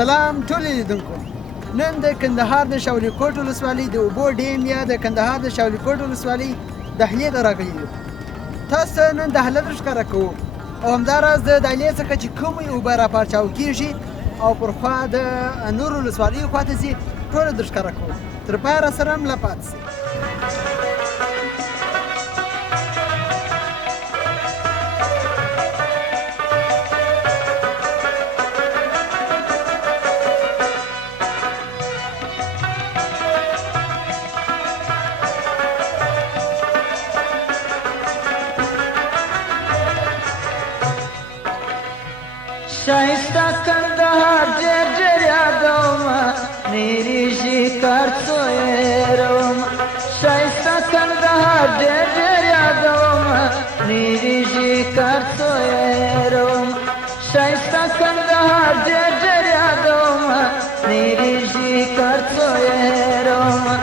سلام ټولو لیدونکو. نن د کندهار د شاولي کوټ ولسوالۍ د اوبو ډیم یا د کندهار د شاولي کوټ ولسوالۍ دهلې ته راغلي یو. تاسو ته نن د حالت ښکاره کوو او همداراز د دهلې څخه چې کومې اوبه راپارچاو کېږي او پر خوا د نورو ولسوالیو خواته ځي ټوله در ښکاره کوو. تر پایه راسره مله پاتې شئ. شایسته کندهار ډېر ډېر یادومه نیرې شکار څویرومه شایسته کندهار ډېر ډېر یادومه نیرې شکار څویرومه شایسته کندهار ډېر ډېر یادومه نیرې شکار څویرومه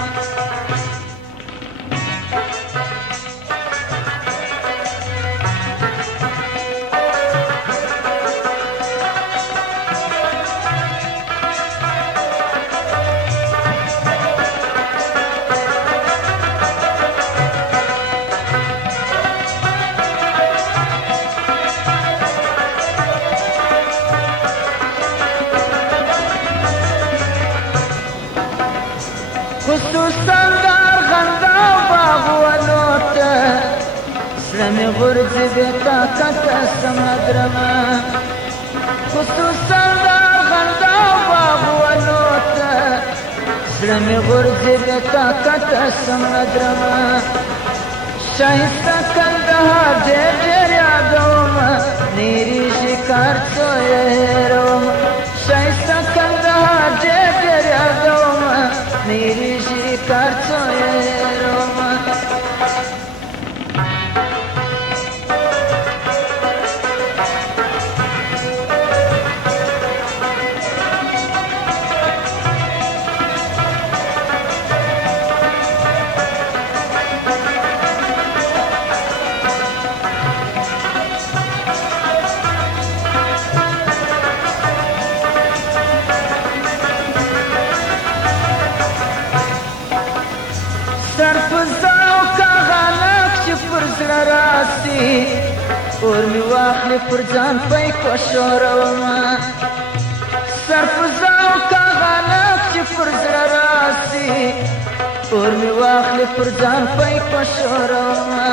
خصوصا د ارغنداو باغونو ته زړه مې غورځي بې طاقته سمه درمه خصوصا د ارغنداو باغونو ته زړه مې غورځي بې طاقته سمه درمه شایسته کندهار ډېر ډېر یادومه نیرې شکار څویرومه شایسته کندهار ډېر ډېر یادومه نیرې شکار څویرومه سرپزاو که غلق چې پر زړه راسي اور مې واخلې پر ځان پی کوشورومه سرپزاو که غلق چې پر زړه راسي اور مې واخلې پر ځان پی کوشورومه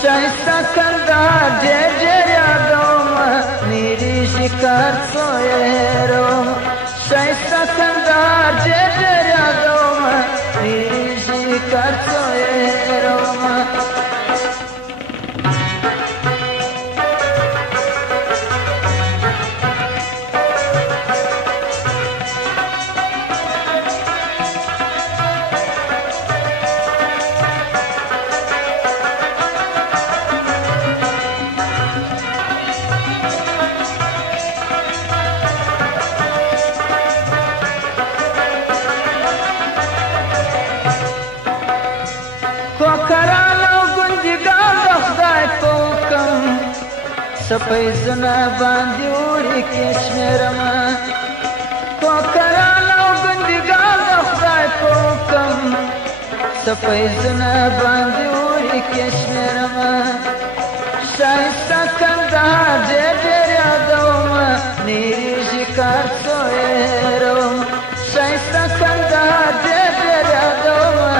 شایسته کندهار ډېر ډېر یادومه نیرې شکار څویرومه شایسته کندهار ډېر ډېر یادومه نیرې شکار څویرومه کوکران او ګونډیګان د خدای په حکم سپیزونه باندې وړي کې شمېرمه کوکران او ګونډیګان د خدای په حکم سپیزونه باندې وړي کې شمېرمه شایسته کندهار ډېر ډېر یادومه نیرې شکار څویرومه شایسته کندهار ډېر ډېر یادومه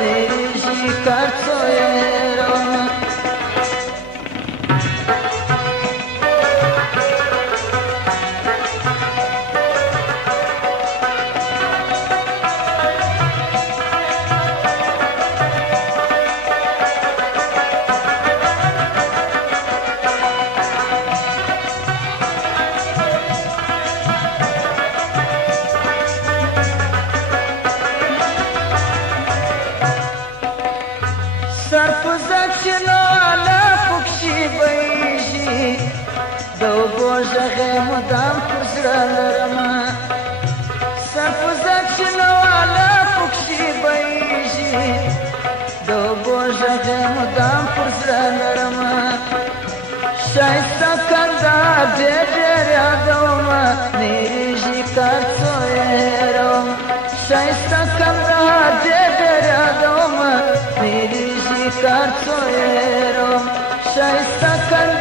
نیرې شکار څویرومه سرپزه چې نو اله پکښې بهیږي د اوبو غږ یې مدام پر زړه لرمه سرپزه چې نو اله پکښې بهیږي د اوبو غږ یې مدام پر زړه لرمه شایسته کندهار ډېر ډېر یادومه نیرې در تویرم شایسته کن